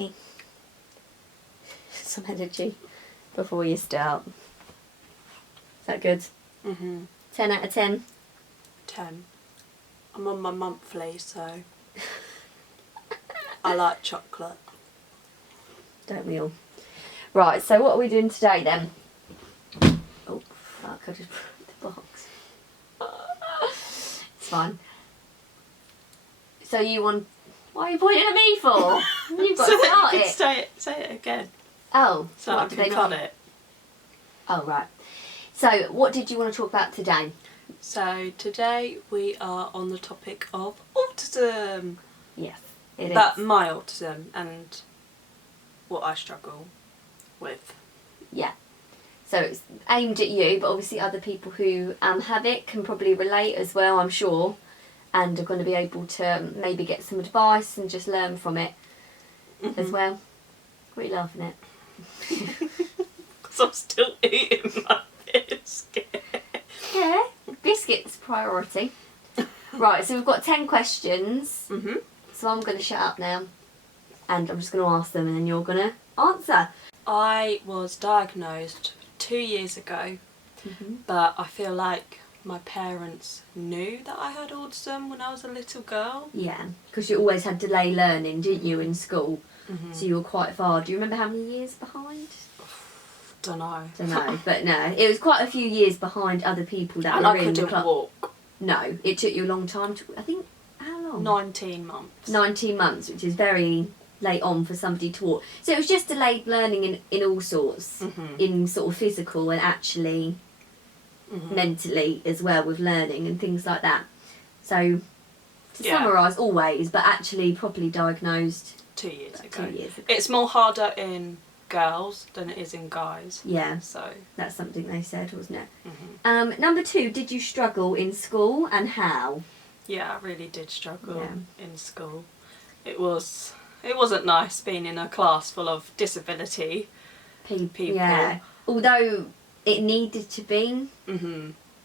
Vicky. Some energy before you start. Is that good? 10 out of 10? 10. I'm on my monthly, so I like chocolate. Don't we all? Right, so what are we doing today then? Oh, fuck, I just broke the box. It's fine. So you want... Why are you pointing at me for? You've got So to start that you it. can say it again. Oh. So I can cut it. Oh, right. So, what did you want to talk about today? So today we are on the topic of autism. Yes, it But is. my autism and what I struggle with. Yeah. So it's aimed at you, but obviously other people who have it can probably relate as well, I'm sure, and are going to be able to maybe get some advice and just learn from it as well. What are you laughing at? Because I'm still eating my biscuit. Yeah, biscuits priority. Right, so we've got 10 questions. So I'm going to shut up now, and I'm just going to ask them, and then you're going to answer. I was diagnosed 2 years ago, but I feel like my parents knew that I had autism when I was a little girl. Yeah, because you always had delay learning, didn't you, in school? So you were quite far. Do you remember how many years behind? Don't know, but no, it was quite a few years behind other people that and were I in the couldn't club. walk. No, it took you a long time to, I think, how long? 19 months. 19 months, which is very late on for somebody to walk. So it was just delayed learning in all sorts, in sort of physical and actually mentally as well, with learning and things like that. So, to summarise, always, but actually properly diagnosed 2 years ago. 2 years ago. It's more harder in girls than it is in guys. Yeah, so that's something they said, wasn't it? Number 2, did you struggle in school, and how? Yeah, I really did struggle in school. It wasn't nice being in a class full of disability people. Yeah, although it needed to be,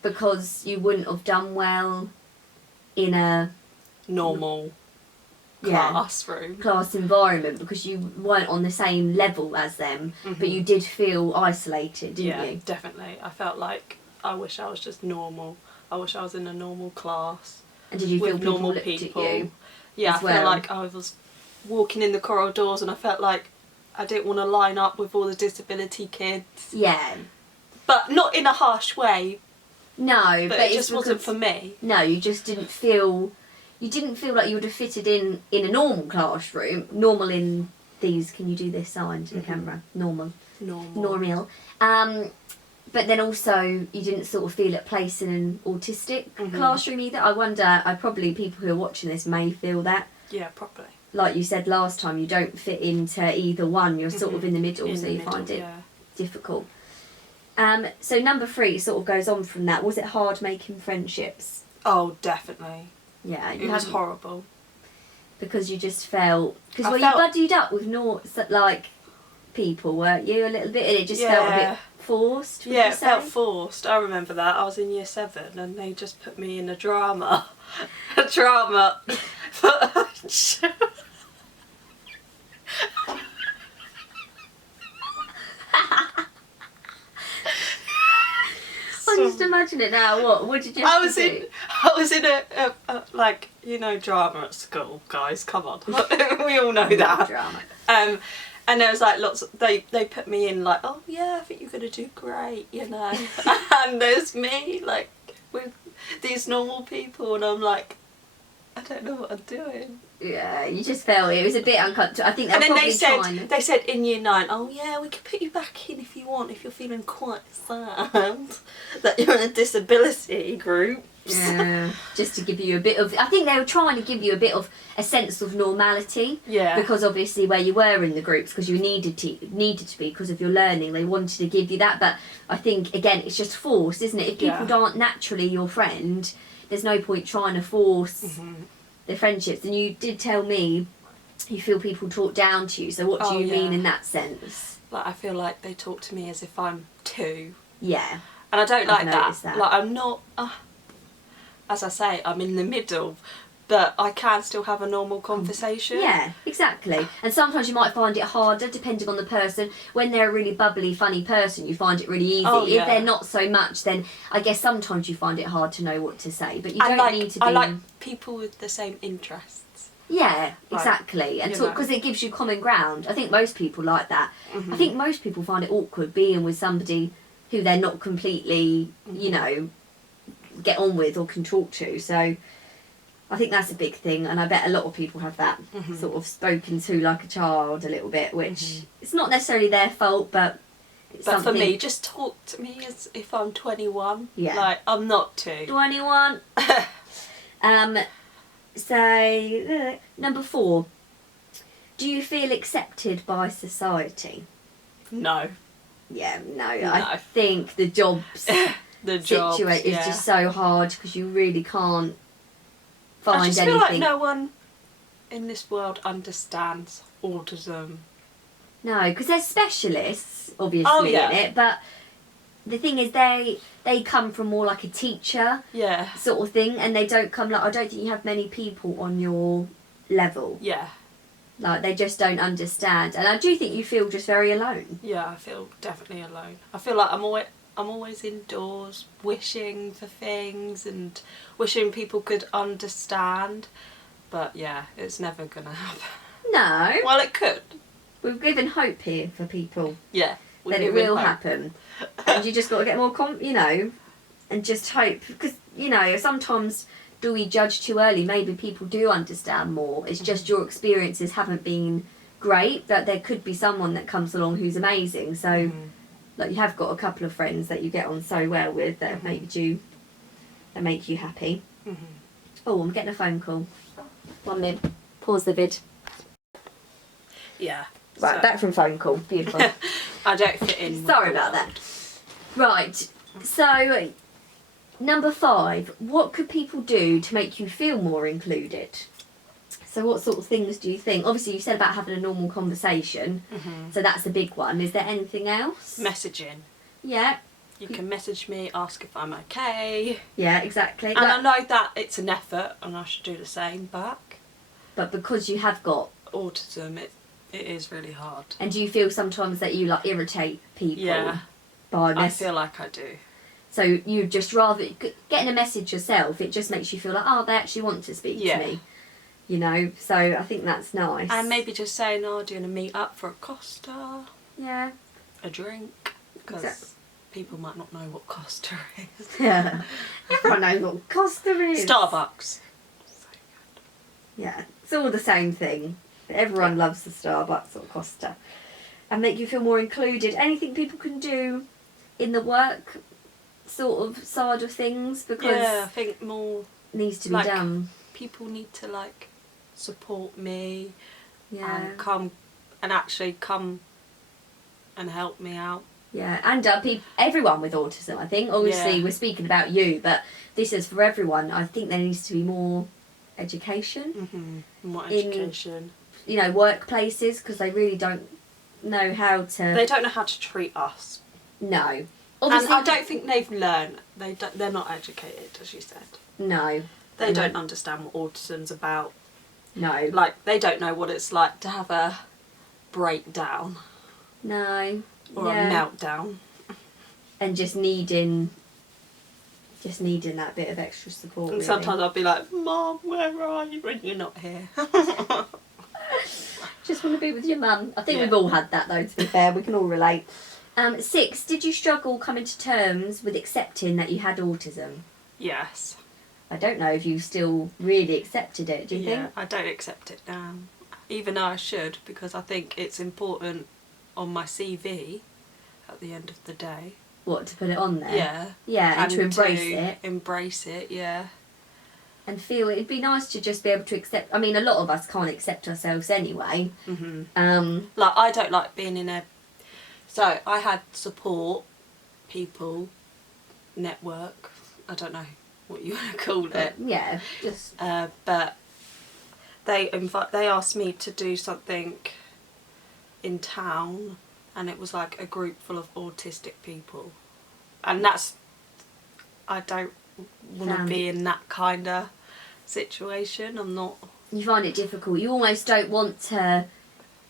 because you wouldn't have done well in a normal class environment, because you weren't on the same level as them, but you did feel isolated, didn't you? Yeah, definitely. I felt like I wish I was just normal. I wish I was in a normal class. And did you feel with people normal looked people at you? Yeah, I well? felt like I was walking in the corridors and I felt like I didn't want to line up with all the disability kids. Yeah. But not in a harsh way. No, but it just wasn't for me. No, you just didn't feel... You didn't feel like you would have fitted in a normal classroom. Normal in these... Can you do this sign to the camera? Normal. But then also, you didn't sort of feel at place in an autistic classroom either. I wonder, probably people who are watching this may feel that. Yeah, probably. Like you said last time, you don't fit into either one. You're sort of in the middle, so you find it difficult. So number 3 sort of goes on from that. Was it hard making friendships? Oh, definitely. Yeah. It was horrible. Because you just felt... Because you buddied up with people, weren't you, a little bit? And it just felt a bit forced, it felt forced. I remember that. I was in year 7 and they just put me in a drama. A drama. I'm just imagining it now. What did you have to do? I was in a like, you know, drama at school, guys. Come on. We all know that. Drama. And there was like lots of, they put me in like, oh yeah, I think you're going to do great, you know. And there's me like with these normal people and I'm like, I don't know what I'm doing. Yeah, you just felt it was a bit uncomfortable. I think they they said in year 9, oh yeah, we can put you back in if you want, if you're feeling quite sad that you're in a disability group. Yeah, just to give you a bit of... I think they were trying to give you a bit of a sense of normality. Yeah. Because obviously where you were in the groups, because you needed to be because of your learning, they wanted to give you that. But I think, again, it's just forced, isn't it? If people aren't naturally your friend, there's no point trying to force the friendships. And you did tell me you feel people talk down to you. So what do you mean in that sense? Like, I feel like they talk to me as if I'm 2. Yeah. And I don't like that. Like, I'm not... as I say, I'm in the middle, but I can still have a normal conversation. Yeah, exactly. And sometimes you might find it harder depending on the person. When they're a really bubbly, funny person, you find it really easy. Oh, yeah. If they're not so much, then I guess sometimes you find it hard to know what to say. But you I don't need to be... I like people with the same interests. Yeah, exactly. And because it gives you common ground. I think most people like that. Mm-hmm. I think most people find it awkward being with somebody who they're not completely, you know, get on with or can talk to. So I think that's a big thing, and I bet a lot of people have that sort of spoken to like a child a little bit, which it's not necessarily their fault, but it's But something... for me, just talk to me as if I'm 21. Yeah. Like, I'm not 2. 21. So, number 4. Do you feel accepted by society? No. Yeah, no. I think the jobs The jobs, situation is just so hard because you really can't find I just anything. feel like no one in this world understands autism. No, because there's specialists, obviously, in it, but the thing is they come from more like a teacher sort of thing, and they don't come like... I don't think you have many people on your level. Yeah. Like, they just don't understand. And I do think you feel just very alone. Yeah, I feel definitely alone. I feel like I'm always indoors wishing for things and wishing people could understand. But yeah, it's never going to happen. No. Well, it could. We've given hope here for people. Yeah. That it will happen. And you just got to get more, you know, and just hope. Because, you know, sometimes do we judge too early? Maybe people do understand more. It's just your experiences haven't been great, but there could be someone that comes along who's amazing. So, like, you have got a couple of friends that you get on so well with that make you happy. Oh, I'm getting a phone call. 1 minute. Pause the vid. Yeah. Right, back from phone call. Beautiful. I don't fit in. Sorry about that. Right, so number 5. What could people do to make you feel more included? So what sort of things do you think? Obviously, you said about having a normal conversation, so that's a big one. Is there anything else? Messaging. Yeah. You can message me, ask if I'm okay. Yeah, exactly. And I know that it's an effort, and I should do the same back. But because you have got autism, it is really hard. And do you feel sometimes that you like irritate people? Yeah. I feel like I do. So you just rather getting a message yourself, it just makes you feel like, oh, they actually want to speak to me. You know, so I think that's nice. And maybe just saying, oh, do you want to meet up for a Costa? Yeah. A drink? Because people might not know what Costa is. Yeah. Everyone knows what Costa is. Starbucks. So good. Yeah. It's all the same thing. Everyone loves the Starbucks or Costa. And make you feel more included. Anything people can do in the work sort of side of things, because I think more needs to be done. People need to like support me. Yeah. And actually come and help me out. Yeah, and everyone with autism, I think. Obviously, we're speaking about you, but this is for everyone. I think there needs to be more education. More education. In, workplaces, because they really don't know how to... They don't know how to treat us. No. Obviously, and I don't think they've learned. They're not educated, as you said. No. They don't understand what autism's about. No. Like, they don't know what it's like to have a breakdown. No. Or a meltdown. And just needing that bit of extra support. And sometimes I'll be like, Mum, where are you when you're not here? Just want to be with your mum. I think we've all had that, though, to be fair. We can all relate. 6, did you struggle coming to terms with accepting that you had autism? Yes. I don't know if you still really accepted it, do you think? Yeah, I don't accept it now. Even though I should, because I think it's important on my CV at the end of the day. What, to put it on there? Yeah. Yeah, and to embrace it. Embrace it, yeah. And feel it'd be nice to just be able to accept... I mean, a lot of us can't accept ourselves anyway. Like, I don't like being in a... So, I had support people, network, I don't know what you want to call it. Yeah, just... But they asked me to do something in town, and it was like a group full of autistic people. And I don't want to be in that kind of situation. I'm not... You find it difficult. You almost don't want to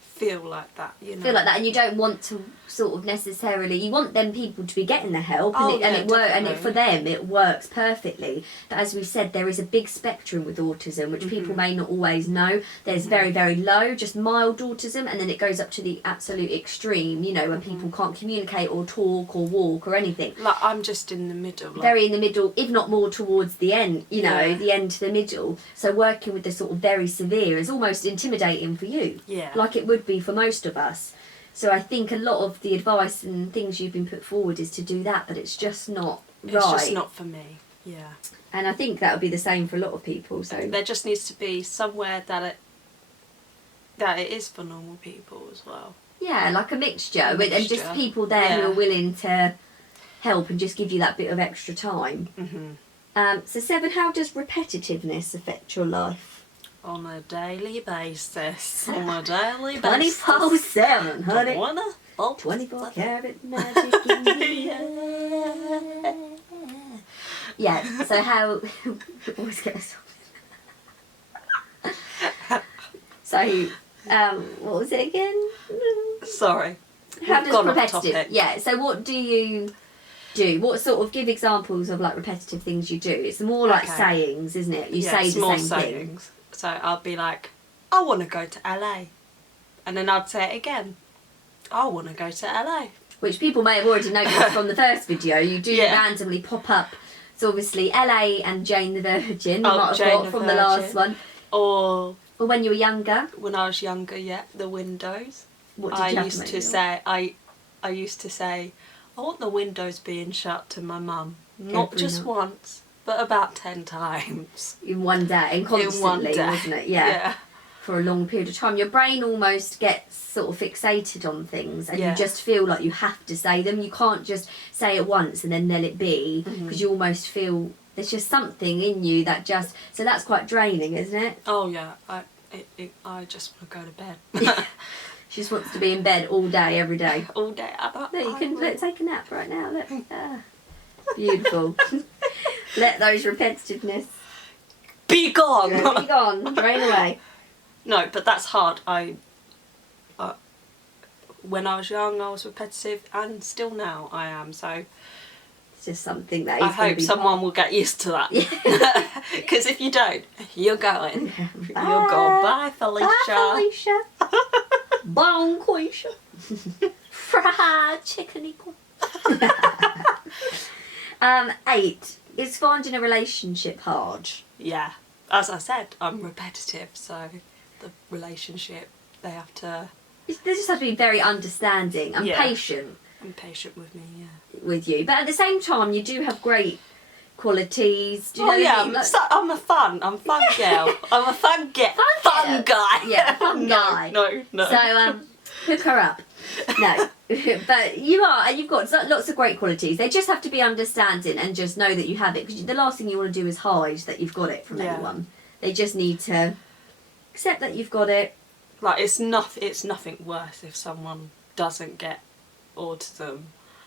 feel like that, you know. Feel like that, and you don't want to sort of necessarily. You want them people to be getting the help, and for them it works perfectly. But as we said, there is a big spectrum with autism, which people may not always know. There's very, very low, just mild autism, and then it goes up to the absolute extreme. You know, when people can't communicate or talk or walk or anything. Like I'm just in the middle. Like... Very in the middle, if not more towards the end. You know, the end to the middle. So working with the sort of very severe is almost intimidating for you. Yeah. Like it would be for most of us. So I think a lot of the advice and things you've been put forward is to do that, but it's just not right. It's just not for me. Yeah. And I think that would be the same for a lot of people. So there just needs to be somewhere that it is for normal people as well. Yeah, like a mixture. And just people there who are willing to help and just give you that bit of extra time. So 7, how does repetitiveness affect your life? On a daily basis. On a daily basis. 24/7, honey. 24 karat magic in the Yeah, so how... always get us So, what was it again? Sorry. How does repetitive... Yeah, so what do you do? What sort of... Give examples of, like, repetitive things you do. It's more like sayings, isn't it? You say the same thing. So I'll be like, I want to go to LA. And then I'd say it again. I want to go to LA. Which people may have already noticed from the first video. You do randomly pop up. So obviously LA and Jane the Virgin. You might have got from the last one. Or when you were younger. When I was younger, the windows. What did you have to make say? I used to say, I want the windows being shut to my mum. Not just once. But about 10 times. In one day, and constantly, wasn't it? Yeah. For a long period of time. Your brain almost gets sort of fixated on things, and you just feel like you have to say them. You can't just say it once and then let it be, because you almost feel there's just something in you that just... So that's quite draining, isn't it? Oh, yeah. I just want to go to bed. She just wants to be in bed all day, every day. All day. Let's take a nap right now. Look. Beautiful. Let those repetitiveness be gone. Be gone. Drain away. No, but that's hard. When I was young, I was repetitive, and still now I am. So it's just something that I hope someone will get used to that. Because if you don't, you're going. Bye. You'll go. Bye, Felicia. Bye, Felicia. Bon Quisha. Fried chicken equal. 8. Is finding a relationship hard? Yeah. As I said, I'm repetitive, so the relationship, they just have to be very understanding and patient. And patient with me, with you. But at the same time, you do have great qualities. Do you know what I mean? I'm a fun girl. I'm a fun guy. Yeah, fun guy. No. So, hook her up. No. But you are, and you've got lots of great qualities. They just have to be understanding and just know that you have it, because the last thing you want to do is hide that you've got it from anyone. They just need to accept that you've got it. Like, it's nothing worse if someone doesn't get autism.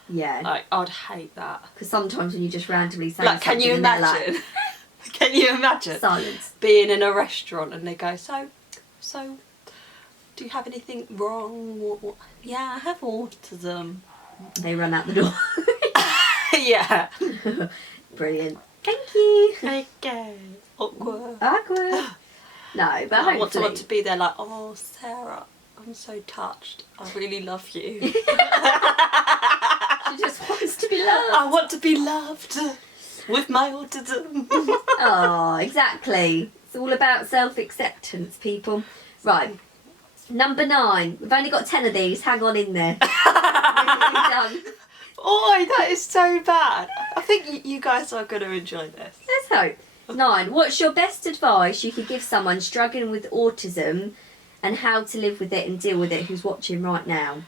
Yeah. Like, I'd hate that. Because sometimes when you just randomly say something, can you imagine? Can you imagine? Silence. Being in a restaurant and they go, so, do you have anything wrong? Yeah, I have autism. They run out the door. Yeah. Brilliant. Thank you. Okay. Awkward. No, but I want to be there like, oh, Sarah, I'm so touched. I really love you. She just wants to be loved. I want to be loved with my autism. Oh, exactly. It's all about self-acceptance, people. Right. Number 9. We've only got 10 of these. Hang on in there. Done. Oh, that is so bad. I think you guys are going to enjoy this. Let's hope. 9. What's your best advice you could give someone struggling with autism and how to live with it and deal with it who's watching right now?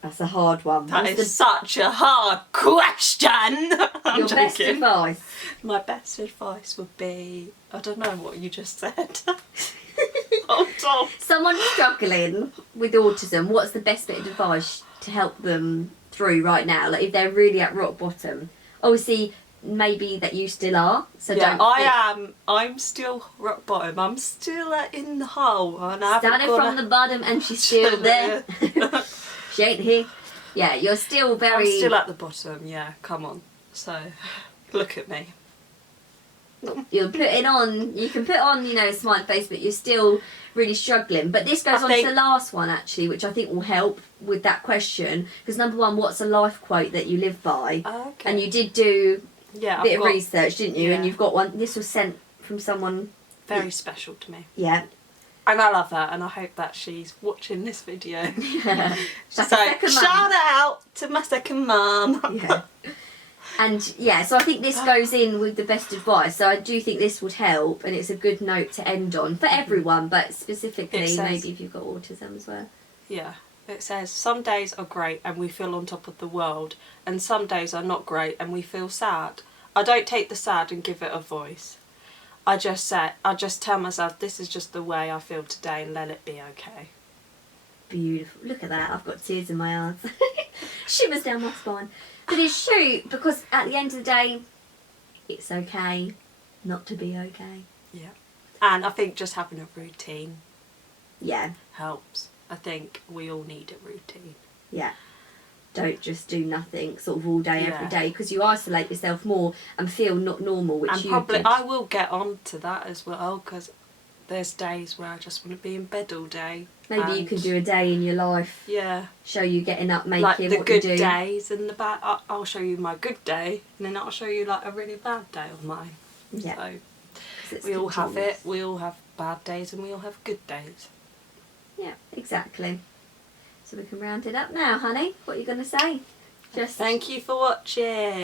That's a hard one. That is such a hard question. Your best advice? My best advice would be... I don't know what you just said. Hold on. Someone struggling with autism, what's the best bit of advice to help them through right now? Like if they're really at rock bottom. Obviously, maybe that you still are. So yeah, don't. I'm still rock bottom. I'm still in the hole, and I haven't Started from the bottom, and she's still there. She ain't here. Yeah, you're still very. I'm still at the bottom. Yeah, come on. So, look at me. You're putting on. You can put on, you know, a smiley face, but you're still really struggling. But this goes on to the last one actually, which I think will help with that question. Because number one, what's a life quote that you live by? Okay. And you did do yeah, a bit of research, didn't you? Yeah. And you've got one. This was sent from someone very special to me. Yeah. And I love her, and I hope that she's watching this video. Yeah. So, shout out to my second mum. Yeah. And yeah, so I think this goes in with the best advice. So I do think this would help, and it's a good note to end on for everyone, but specifically maybe if you've got autism as well. Yeah. It says, some days are great and we feel on top of the world, and some days are not great and we feel sad. I don't take the sad and give it a voice. I just tell myself this is just the way I feel today and let it be okay. Beautiful. Look at that. I've got tears in my eyes. Shivers down my spine. But it's true, because at the end of the day, it's okay not to be okay. Yeah. And I think just having a routine helps. I think we all need a routine. Yeah. Don't just do nothing sort of all day, every day, because you isolate yourself more and feel not normal, which and you probably did. I will get on to that as well, because there's days where I just want to be in bed all day. Maybe you can do a day in your life. Yeah. Show you getting up, making like the what good you do. days and the bad. I'll show you my good day, and then I'll show you like a really bad day of mine. Yeah. So we all have it. We all have bad days, and we all have good days. Yeah, exactly. So we can round it up now, honey. What are you going to say? Thank you for watching.